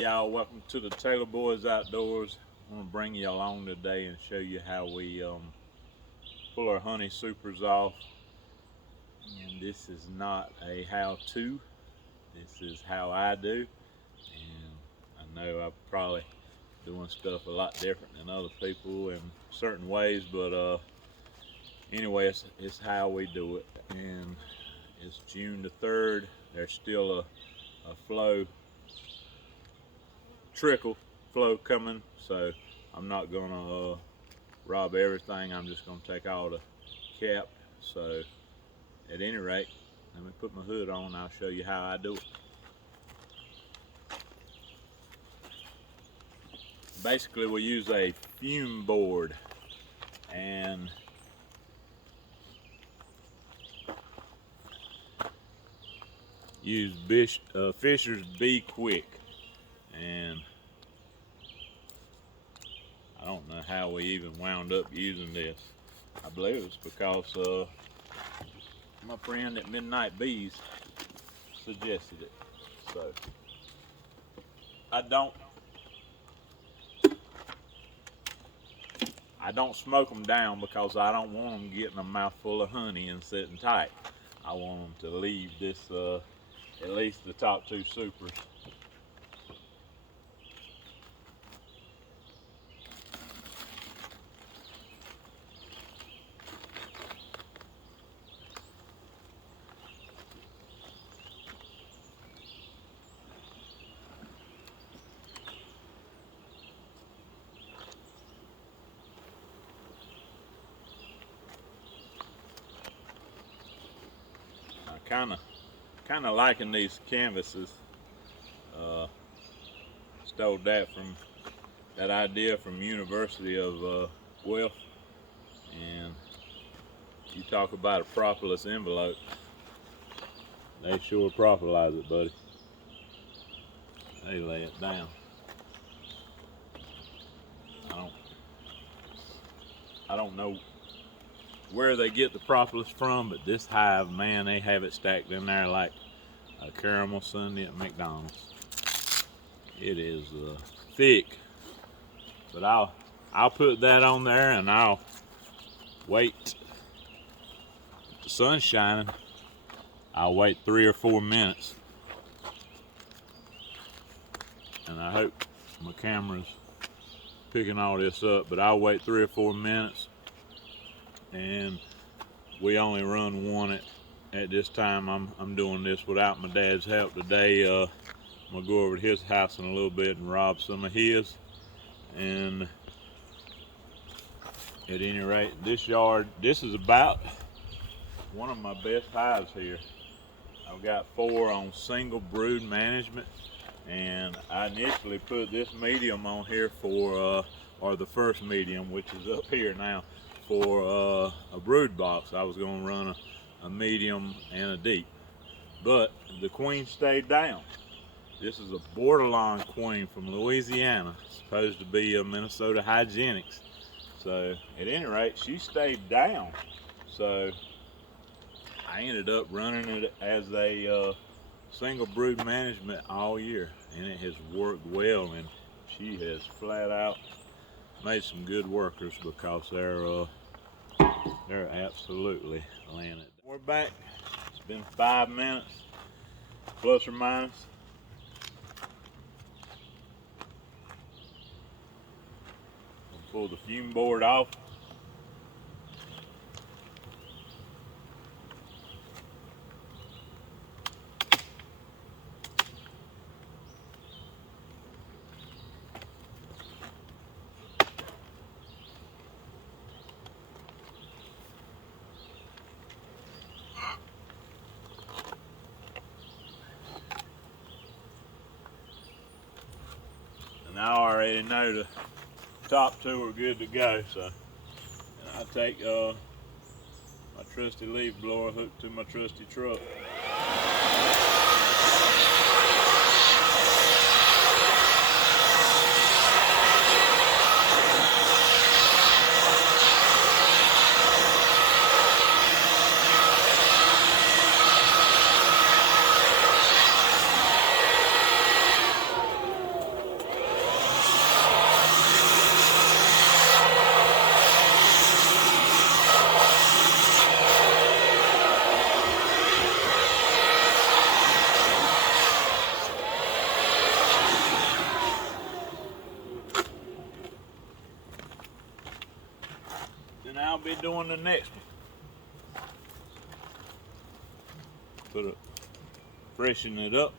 Y'all, welcome to the Taylor Boys Outdoors. I'm gonna bring you along today and show you how we pull our honey supers off. And this is not a how-to. This is how I do. And I know I'm probably doing stuff a lot different than other people in certain ways, but anyway, it's how we do it. And it's June the 3rd. There's still a trickle flow coming, so I'm not gonna rob everything. I'm just gonna take all the cap. So at any rate, let me put my hood on. I'll show you how I do it. Basically, we use a fume board and use Fisher's Be Quick. And I don't know how we even wound up using this. I believe it's because my friend at Midnight Bees suggested it. So I don't smoke them down because I don't want them getting a mouthful of honey and sitting tight. I want them to leave this at least the top two supers. Kind of liking these canvases. Stole that idea from University of Guelph, and you talk about a propolis envelope. They sure propolize it, buddy. They lay it down. I don't know where they get the propolis from, but this hive, man, they have it stacked in there like a caramel sundae at McDonald's. It is thick, but I'll put that on there and I'll wait. If the sun's shining, I'll wait 3 or 4 minutes, and I hope my camera's picking all this up, but I'll wait 3 or 4 minutes. And we only run one at this time. I'm doing this without my dad's help today. I'm gonna go over to his house in a little bit and rob some of his. And at any rate, this is about one of my best hives here. I've got 4 on single brood management, and I initially put this medium on here for or the first medium, which is up here now, for a brood box. I was going to run a medium and a deep, but the queen stayed down. This is a borderline queen from Louisiana, supposed to be a Minnesota Hygienics. So at any rate, she stayed down. So I ended up running it as a single brood management all year, and it has worked well, and she has flat out made some good workers because they're absolutely laying it. We're back. It's been 5 minutes, plus or minus. We'll pull the fume board off. And I already know the top 2 are good to go, so I take my trusty leaf blower hooked to my trusty truck. be doing the next one. Freshen it up.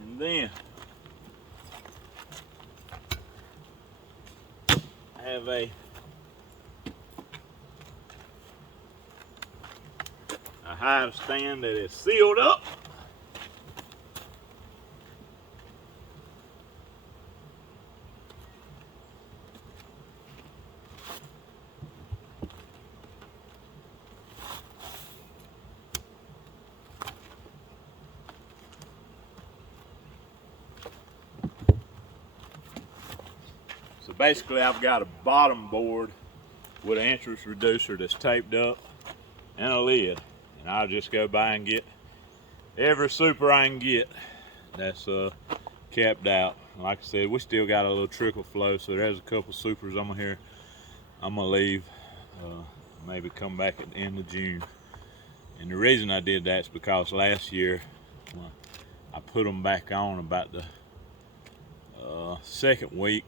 And then I have a hive stand that is sealed up. So basically I've got a bottom board with an entrance reducer that's taped up and a lid. And I'll just go by and get every super I can get that's capped out. Like I said, we still got a little trickle flow, so there's a couple supers I'm gonna leave, maybe come back at the end of June. And the reason I did that is because last year I put them back on about the second week,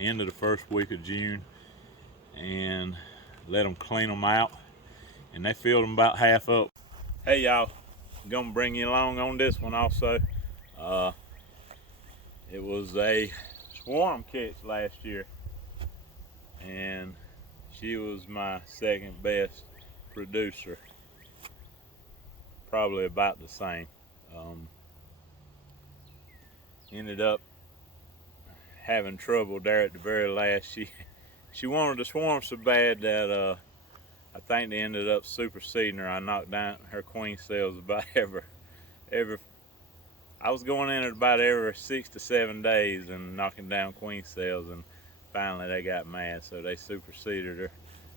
end of the first week of June, and let them clean them out, and they filled them about half up. Hey y'all, I'm gonna bring you along on this one also. It was a swarm catch last year, and she was my second best producer, probably about the same. Ended up having trouble there at the very last. She wanted to swarm so bad that I think they ended up superseding her. I knocked down her queen cells about every I was going in at about every 6 to 7 days and knocking down queen cells, and finally they got mad, so they superseded her.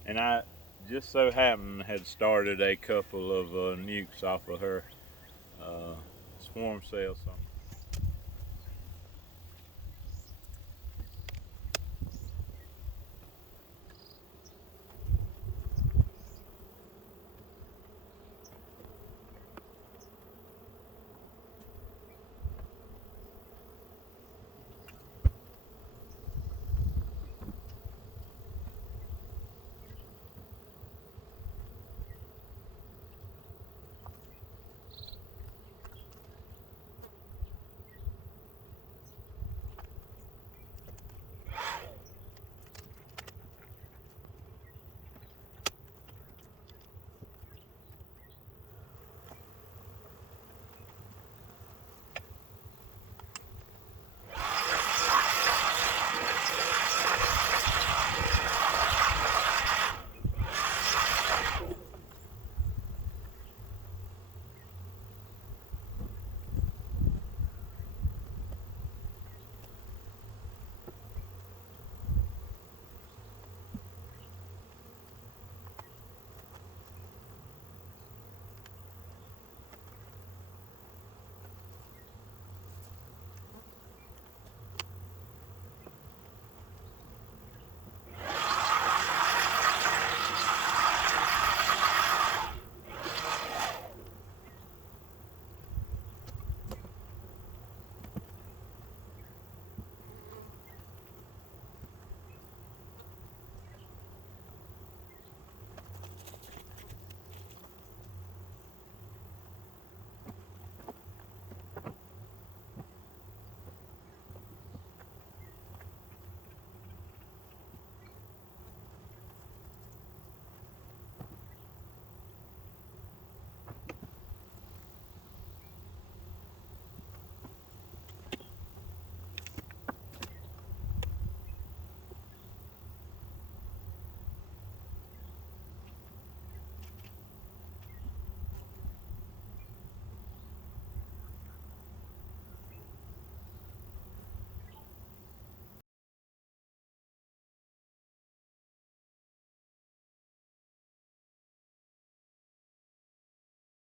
And I just so happened had started a couple of nukes off of her swarm cells.